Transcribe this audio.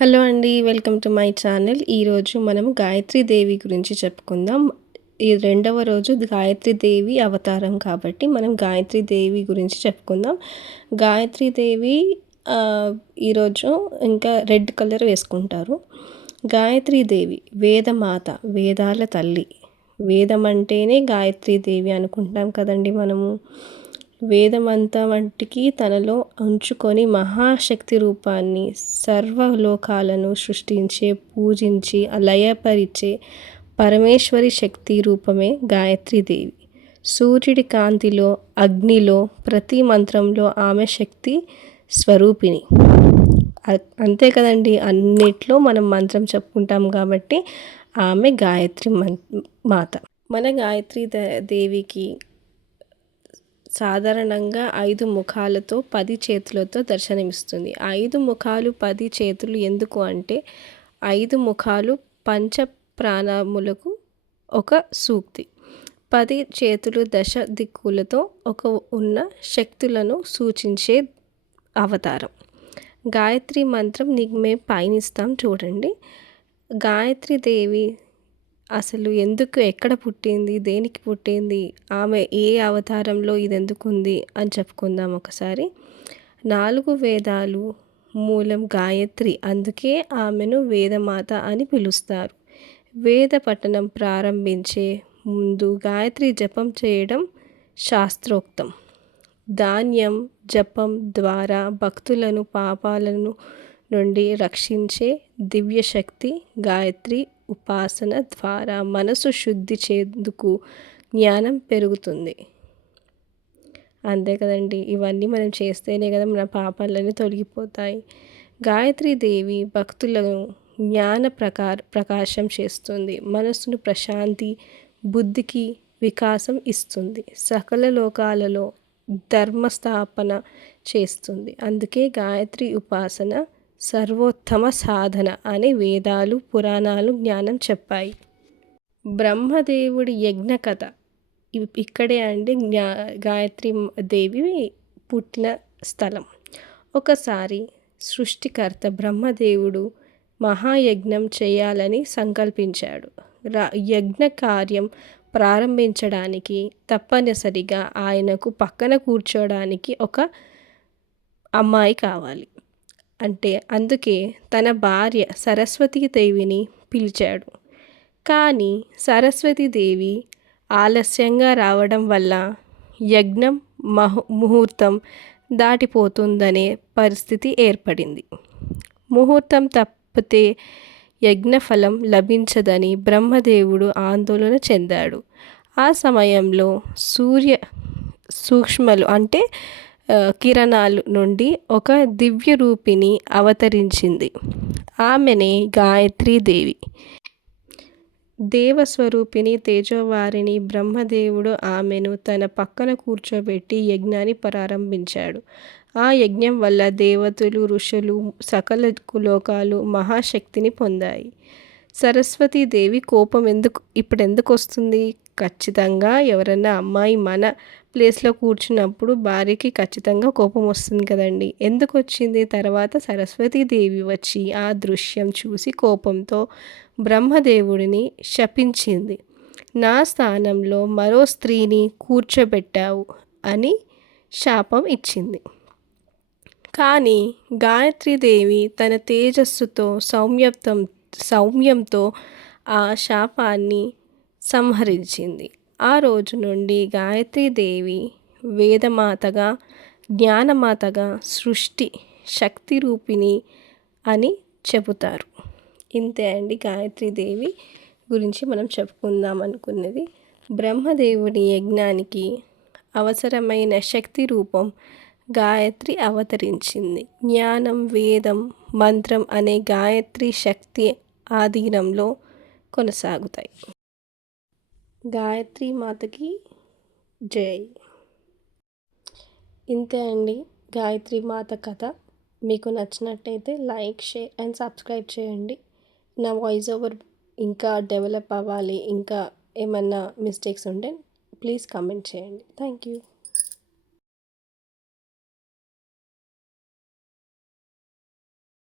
Hello అండి welcome to my channel. ఈరోజు మనం గాయత్రి దేవి గురించి చెప్పుకుందాం. ఈ రెండవ రోజు గాయత్రి దేవి అవతారం కాబట్టి మనం గాయత్రి దేవి గురించి చెప్పుకుందాం. గాయత్రి దేవి ఈరోజు ఇంకా రెడ్ కలర్ వేసుకుంటారు. గాయత్రి దేవి వేదమాత వేదాల తల్లి. వేదం అంటేనే గాయత్రి దేవి అనుకుంటాం కదండి మనము. వేదమంతా వంటికి తనలో ఉంచుకొని మహాశక్తి రూపాన్ని సర్వలోకాలను సృష్టించే పూజించి లయపరిచే పరమేశ్వరి శక్తి రూపమే గాయత్రీదేవి. సూర్యుడి కాంతిలో అగ్నిలో ప్రతి మంత్రంలో ఆమె శక్తి స్వరూపిణి. అంతే కదండి అన్నిట్లో మనం మంత్రం చెప్పుకుంటాం కాబట్టి ఆమె గాయత్రి మాత. మన గాయత్రి దేవికి సాధారణంగా ఐదు ముఖాలతో పది చేతులతో దర్శనమిస్తుంది. ఐదు ముఖాలు పది చేతులు ఎందుకు అంటే ఐదు ముఖాలు పంచ ప్రాణములకు ఒక సూక్తి. పది చేతులు దశ దిక్కులతో ఒక ఉన్న శక్తులను సూచించే అవతారం. గాయత్రి మంత్రం నీకు మేము పయనిస్తాం చూడండి. గాయత్రి దేవి అసలు ఎందుకు ఎక్కడ పుట్టింది? దేనికి పుట్టింది? ఆమె ఏ అవతారంలో ఇది ఎందుకుంది అని చెప్పుకుందాం ఒకసారి. నాలుగు వేదాలు మూలం గాయత్రి అందుకే ఆమెను వేదమాత అని పిలుస్తారు. వేద పఠనం ప్రారంభించే ముందు గాయత్రి జపం చేయడం శాస్త్రోక్తం. ధాన్యం జపం ద్వారా భక్తులను పాపాలను నుండి రక్షించే దివ్యశక్తి గాయత్రి ఉపాసన ద్వారా మనసు శుద్ధి చేందుకు జ్ఞానం పెరుగుతుంది. అంతే కదండి. ఇవన్నీ మనం చేస్తేనే కదా మన పాపాలన్నీ తొలగిపోతాయి. దేవి భక్తులను జ్ఞాన ప్రకార ప్రకాశం చేస్తుంది. మనసును ప్రశాంతి బుద్ధికి వికాసం ఇస్తుంది. సకల లోకాలలో ధర్మస్థాపన చేస్తుంది. అందుకే గాయత్రి ఉపాసన సర్వోత్తమ సాధన అని వేదాలు పురాణాలు జ్ఞానం చెప్పాయి. బ్రహ్మదేవుడి యజ్ఞ కథ ఇక్కడే అండి జ్ఞా గాయత్రి దేవి పుట్టిన స్థలం. ఒకసారి సృష్టికర్త బ్రహ్మదేవుడు మహాయజ్ఞం చేయాలని సంకల్పించాడు. రా యజ్ఞ కార్యం ప్రారంభించడానికి తప్పనిసరిగా ఆయనకు పక్కన కూర్చోడానికి ఒక అమ్మాయి కావాలి. అంటే అందుకే తన భార్య సరస్వతీదేవిని పిలిచాడు. కానీ సరస్వతీదేవి ఆలస్యంగా రావడం వల్ల యజ్ఞం మహు ముహూర్తం దాటిపోతుందనే పరిస్థితి ఏర్పడింది. ముహూర్తం తప్పితే యజ్ఞఫలం లభించదని బ్రహ్మదేవుడు ఆందోళన చెందాడు. ఆ సమయంలో సూర్య సూక్ష్మలు అంటే కిరణాలు నుండి ఒక దివ్య రూపిణి అవతరించింది. ఆమెనే గాయత్రీదేవి దేవస్వరూపిణి తేజోవారిని బ్రహ్మదేవుడు ఆమెను తన పక్కన కూర్చోబెట్టి యజ్ఞాన్ని ప్రారంభించాడు. ఆ యజ్ఞం వల్ల దేవతలు ఋషులు సకల లోకాలు మహాశక్తిని పొందాయి. సరస్వతీదేవి కోపం ఎందుకు ఇప్పుడు ఎందుకు వస్తుంది ఖచ్చితంగా ఎవరన్నా అమ్మాయి మన ప్లేస్లో కూర్చున్నప్పుడు భార్యకి ఖచ్చితంగా కోపం వస్తుంది కదండి. ఎందుకు వచ్చింది? తర్వాత సరస్వతీదేవి వచ్చి ఆ దృశ్యం చూసి కోపంతో బ్రహ్మదేవుడిని శపించింది. నా స్థానంలో మరో స్త్రీని కూర్చోబెట్టావు అని శాపం ఇచ్చింది. కానీ గాయత్రీదేవి తన తేజస్సుతో సౌమ్యత్వం సౌమ్యంతో ఆ శాపాన్ని సంహరించింది. ఆ రోజు నుండి గాయత్రీదేవి వేదమాతగా జ్ఞానమాతగా సృష్టి శక్తి రూపిణి అని చెబుతారు. ఇంతే అండి గాయత్రీదేవి గురించి మనం చెప్పుకుందాం అనుకున్నది. బ్రహ్మదేవుని యజ్ఞానికి అవసరమైన శక్తి రూపం గాయత్రి అవతరించింది. జ్ఞానం వేదం మంత్రం అనే గాయత్రి శక్తి ఆధీనంలో కొనసాగుతాయి. గాయత్రి మాతకి జై. ఇంతే అండి గాయత్రి మాత కథ. మీకు నచ్చినట్టయితే లైక్ షేర్ అండ్ సబ్స్క్రైబ్ చేయండి. నా వాయిస్ ఓవర్ ఇంకా డెవలప్ అవ్వాలి ఇంకా ఏమన్నా మిస్టేక్స్ ఉంటే ప్లీజ్ కమెంట్ చేయండి. Thank you.